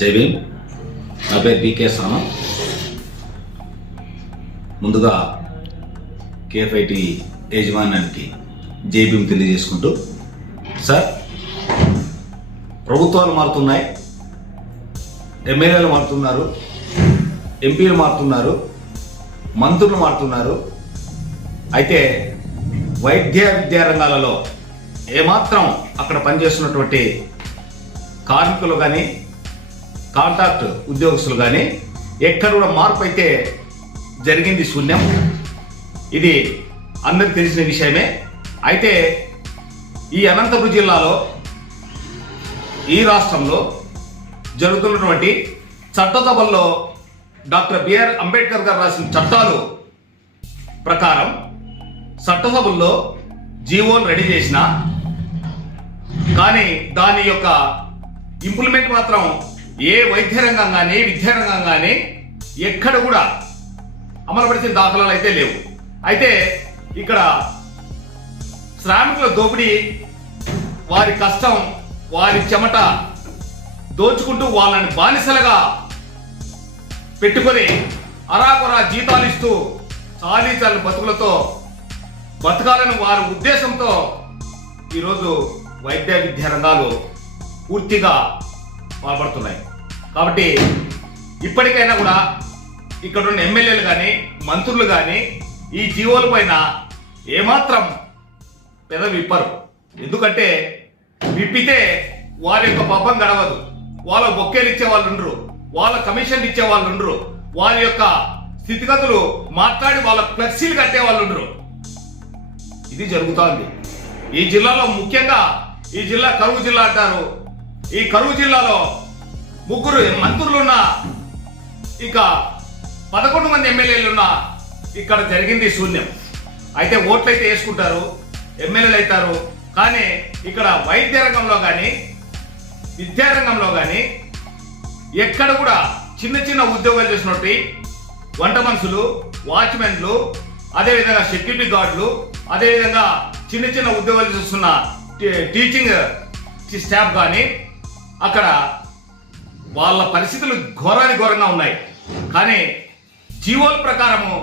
జై భీమ్. నా పేరు డికే సానం. ముందుగా కేఎఫ్ఐటి యాజమాన్యానికి జై భీమ్ తెలియజేసుకుంటూ సార్ ప్రభుత్వాలు మారుతున్నాయి ఎమ్మెల్యేలు మారుతున్నారు ఎంపీలు మారుతున్నారు మంత్రులు మారుతున్నారు. అయితే వైద్య విద్యా రంగాలలో ఏమాత్రం అక్కడ పనిచేస్తున్నటువంటి కార్మికులు కానీ కాంట్రాక్ట్ ఉద్యోగస్తులు కానీ ఎక్కడ కూడా మార్పు అయితే జరిగింది శూన్యం. ఇది అందరికి తెలిసిన విషయమే. అయితే ఈ అనంతపురం జిల్లాలో ఈ రాష్ట్రంలో జరుగుతున్నటువంటి చట్టసభల్లో డాక్టర్ బిఆర్ అంబేద్కర్ గారు రాసిన చట్టాలు ప్రకారం చట్టసభల్లో జీవోను రెడీ చేసిన కానీ దాని యొక్క ఇంప్లిమెంట్ మాత్రం ఏ వైద్య రంగం కానీ విద్యారంగం కానీ ఎక్కడ కూడా అమలుపరిచిన దాఖలాలు అయితే లేవు. అయితే ఇక్కడ శ్రామికుల దోపిడీ వారి కష్టం వారి చెమట దోచుకుంటూ వాళ్ళని బానిసలుగా పెట్టుకొని అరాకొరా జీతాలు ఇస్తూ చాలీ బతుకులతో బతకాలని వారి ఉద్దేశంతో ఈరోజు వైద్య విద్యా రంగాలు పూర్తిగా పాల్పడుతున్నాయి కాబట్టి ఇప్పటికైనా కూడా ఇక్కడ ఉన్న ఎమ్మెల్యేలు కానీ మంత్రులు కానీ ఈ జీవోల పైన ఏమాత్రం పెద్ద విప్పరు. ఎందుకంటే విప్పితే వారి యొక్క పాపం గడవదు. వాళ్ళ బొక్కేలు ఇచ్చే వాళ్ళు ఉండరు. వాళ్ళ కమిషన్ ఇచ్చే వాళ్ళు ఉండరు. వారి యొక్క స్థితిగతులు మాట్లాడి వాళ్ళ ఫ్లెక్సీలు కట్టే వాళ్ళు ఉండరు. ఇది జరుగుతోంది. ఈ జిల్లాలో ముఖ్యంగా ఈ జిల్లా కరువు జిల్లా అంటారు. ఈ కరువు జిల్లాలో ముగ్గురు మంత్రులున్న ఇక పదకొండు మంది ఎమ్మెల్యేలు ఉన్న ఇక్కడ జరిగింది శూన్యం. అయితే ఓట్లు అయితే వేసుకుంటారు ఎమ్మెల్యేలు అవుతారు కానీ ఇక్కడ వైద్య రంగంలో కానీ విద్యారంగంలో కానీ ఎక్కడ కూడా చిన్న చిన్న ఉద్యోగాలు చేసినట్టు వంట మనుషులు వాచ్మెన్లు అదేవిధంగా సెక్యూరిటీ గార్డులు అదేవిధంగా చిన్న చిన్న ఉద్యోగాలు చేస్తున్న టీ- టీచింగ్ స్టాఫ్ కానీ అక్కడ వాళ్ళ పరిస్థితులు ఘోరాని ఘోరంగా ఉన్నాయి. కానీ జీవోల ప్రకారము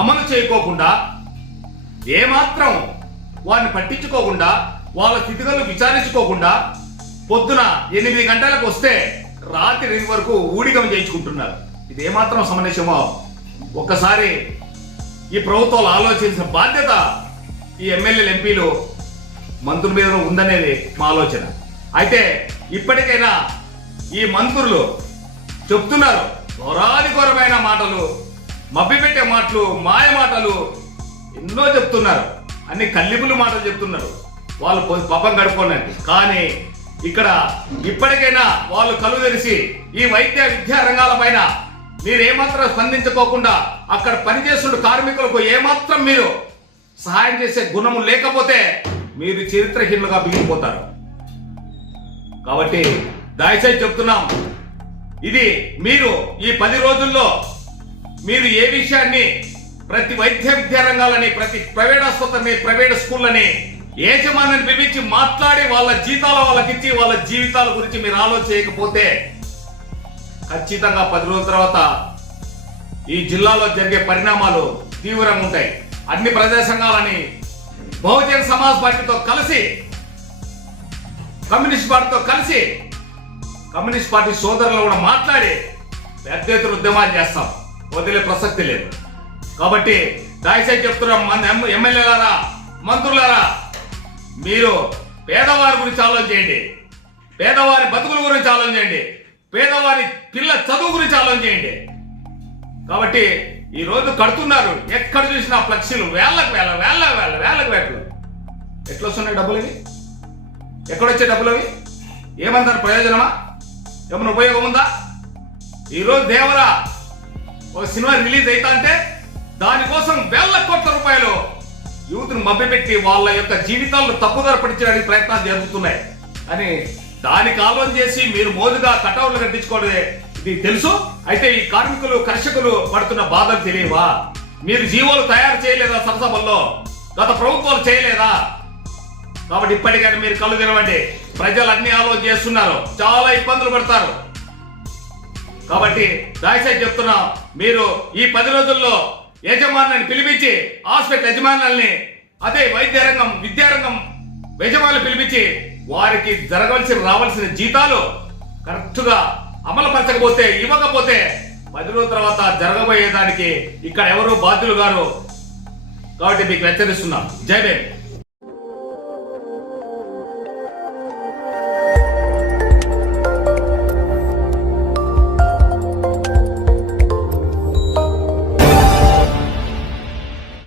అమలు చేయకోకుండా ఏమాత్రం వారిని పట్టించుకోకుండా వాళ్ళ స్థితిగతులు విచారించుకోకుండా పొద్దున ఎనిమిది గంటలకు వస్తే రాత్రి ఎనిమిది వరకు ఊడిగం చేయించుకుంటున్నారు. ఇది ఏమాత్రం సమన్వయమో ఒక్కసారి ఈ ప్రభుత్వాలు ఆలోచించిన బాధ్యత ఈ ఎమ్మెల్యేలు ఎంపీలు మంత్రుల మీద ఉందనేది మా ఆలోచన. అయితే ఇప్పటికైనా ఈ మంత్రులు చెప్తున్నారు. ఘోరాది ఘోరమైన మాటలు మభ్యపెట్టే మాటలు మాయ మాటలు ఎన్నో చెప్తున్నారు. అన్ని కల్లిపులు మాటలు చెప్తున్నారు. వాళ్ళు పాపం గడుపుకోనండి. కానీ ఇక్కడ ఇప్పటికైనా వాళ్ళు కలు తెరిచి ఈ వైద్య విద్యా రంగాల పైన మీరు ఏమాత్రం స్పందించుకోకుండా అక్కడ పనిచేస్తున్న కార్మికులకు ఏమాత్రం మీరు సహాయం చేసే గుణము లేకపోతే మీరు చరిత్రహీనులుగా మిగిలిపోతారు కాబట్టి దయచేసి చెప్తున్నాం. ఇది మీరు ఈ పది రోజుల్లో మీరు ఏ విషయాన్ని ప్రతి వైద్య విద్యారంగాలని ప్రతి ప్రైవేట్ ఆసుపత్రిని ప్రైవేట్ స్కూళ్ళని యజమానిని పిలిపించి మాట్లాడి వాళ్ళ జీతాలు వాళ్ళకి ఇచ్చి వాళ్ళ జీవితాల గురించి మీరు ఆలోచన చేయకపోతే ఖచ్చితంగా పది రోజుల తర్వాత ఈ జిల్లాలో జరిగే పరిణామాలు తీవ్రంగా ఉంటాయి. అన్ని ప్రజా సంఘాలని బహుజన్ సమాజ్ పార్టీతో కలిసి కమ్యూనిస్ట్ పార్టీతో కలిసి కమ్యూనిస్ట్ పార్టీ సోదరులు కూడా మాట్లాడి పెద్ద ఎత్తున ఉద్యమాలు చేస్తాం. వదిలే ప్రసక్తి లేదు. కాబట్టి దయచేసి చెప్తున్నాం మన ఎమ్మెల్యేలారా మంత్రులారా మీరు పేదవారి గురించి ఆలోచన చేయండి పేదవారి బతుకుల గురించి ఆలోచన చేయండి పేదవారి పిల్ల చదువు గురించి ఆలోచన చేయండి కాబట్టి ఈ రోజు కడుతున్నారు. ఎక్కడ చూసినా ఫ్లెక్సీలు వేళ్ళకు వేల వేళ్ళ వేల వేలకు వేట్లు ఎట్లా వస్తున్నాయి డబ్బులు ఇవి? ఎక్కడొచ్చే డబ్బులు అవి? ఏమంటారు ప్రయోజనమా? ఏమైనా ఉపయోగం ఉందా? ఈరోజు దేవరా ఒక సినిమా రిలీజ్ అవుతా అంటే దానికోసం వేల కోట్ల రూపాయలు యూత్ను మభ్యపెట్టి వాళ్ళ యొక్క జీవితాలను తప్పుదార పడించడానికి ప్రయత్నాలు జరుగుతున్నాయి. అని దానికి ఆలోచన చేసి మీరు మోదుగా కటౌట్లు కట్టించుకోవడమే ఇది తెలుసు? అయితే ఈ కార్మికులు కర్షకులు పడుతున్న బాధలు తెలియవా? మీరు జీవోలు తయారు చేయలేదా సరసభల్లో గత ప్రభుత్వాలు చేయలేదా? కాబట్టి ఇప్పటికైనా మీరు కళ్ళు తెరవండి. ప్రజలు అన్ని ఆలోచన చేస్తున్నారు. చాలా ఇబ్బందులు పడతారు. కాబట్టి దయచేసి చెప్తున్నా మీరు ఈ పది రోజుల్లో యజమానులను పిలిపించి హాస్పిటల్ యజమానుల్ని అదే వైద్య రంగం విద్యారంగం యజమానులు పిలిపించి వారికి జరగవలసిన రావాల్సిన జీతాలు కరెక్ట్గా అమలుపరచకపోతే ఇవ్వకపోతే పది రోజుల తర్వాత జరగబోయేదానికి ఇక్కడ ఎవరు బాధ్యులు గారు? కాబట్టి మీకు హెచ్చరిస్తున్నాం. జై భీమ్.